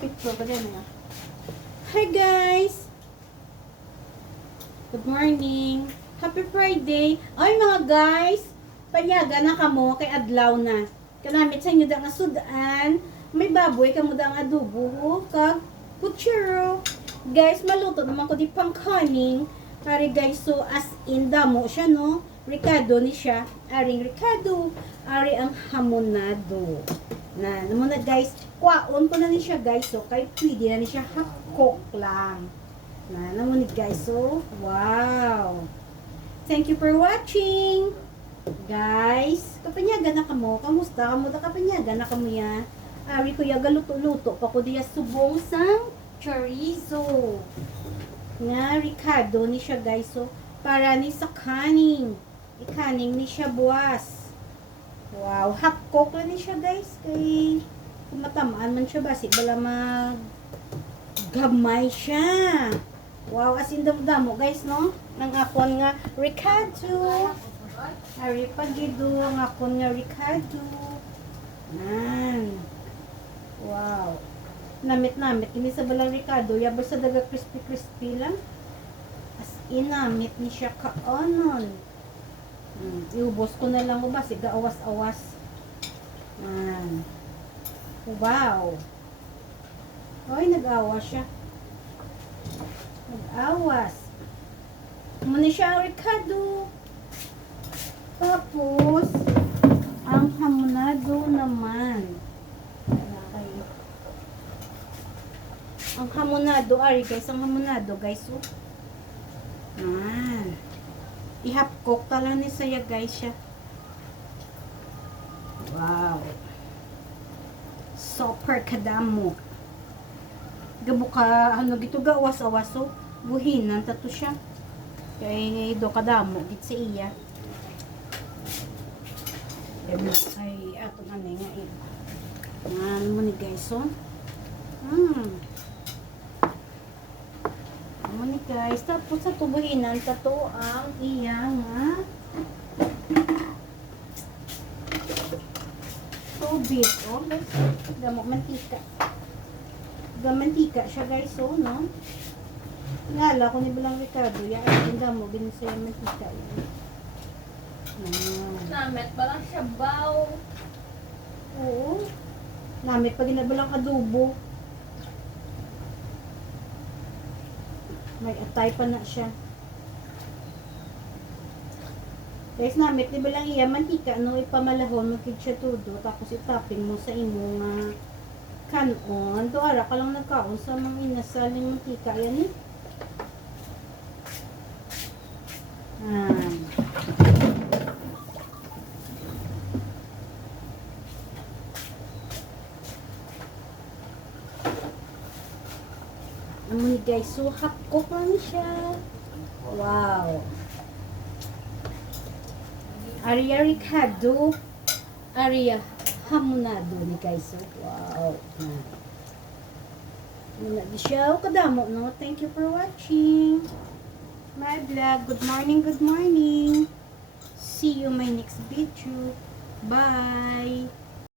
Picture ba yan na? Hi guys! Good morning! Happy Friday! Ay mga guys! Payaga na kamo kay adlaw na. Kanamit sa inyo da nga sudan. May baboy kamo da nga adobo kag kutsuro. Guys, maluto naman ko di pang kaning. Kari guys, so as in damo siya no. Ricado ni siya. Aring Ricado. Ari ang hamonado. Na, naman na guys, kwaon ko na ni siya guys. So, kay pwede na ni siya hakok lang. Na, naman ni guys. So, wow. Thank you for watching. Guys, kapanyaga na kamo. Kamusta? Kamusta kapanyaga na kamo ya? Ari ko yaga luto-luto. Pa ko diya subong sang chorizo. Nga, Ricado ni siya guys. So, para ni sa kaning. Ikaning ni siya buwas. Wow, hakok lang ni siya guys. Kay kumatamaan man siya basi bala mag gamay siya. Wow, as in damo guys no. Nang akon nga Ricado. Ari pagido ang akon nga Ricado. Nan. Wow. Namit kini sa balang Ricado, yabar sa daga crispy lang. As in namit ni siya kaonon. Iubos ko na lang ba siga awas-awas. Wow. Hoy, nag-awas siya. Nag-awas. Muna siya Ricado. Tapos ang hamonado naman. Ang hamonado, ari guys, ang hamonado guys. Oh. Ihapkok tala ni saya guys siya. Wow. Super kadamo. Gabuka ano gito gawas-awas so buhinan tato siya. Kay do kadamo git sa iya. Ay ato na nga Ano mo ni guys so. Ano ni guys, tapos sa tubuhinan, tato ang iyang tubig. Oh, damo mantika. Mantika siya guys, so, no? Ngala ko ni Balang Ricado, yan, ang damo, ginisaya mantika. Namit pa lang siya baw. Oo. Namit pa ginabalang adobo. May atay pa na siya. Guys, namit di ba lang iya mantika no ipamalahon magkid siya todo tapos itaping mo sa imong kanon. Do ara ka lang nagkaon sa mga inasaling mantika yan eh. Ano guys, so hapkok lang siya. Wow. Aria Ricado. Aria hamonado ni guys. So, wow. Muna di siya. Kadamo, no? Thank you for watching my vlog. Good morning, good morning. See you my next video. Bye.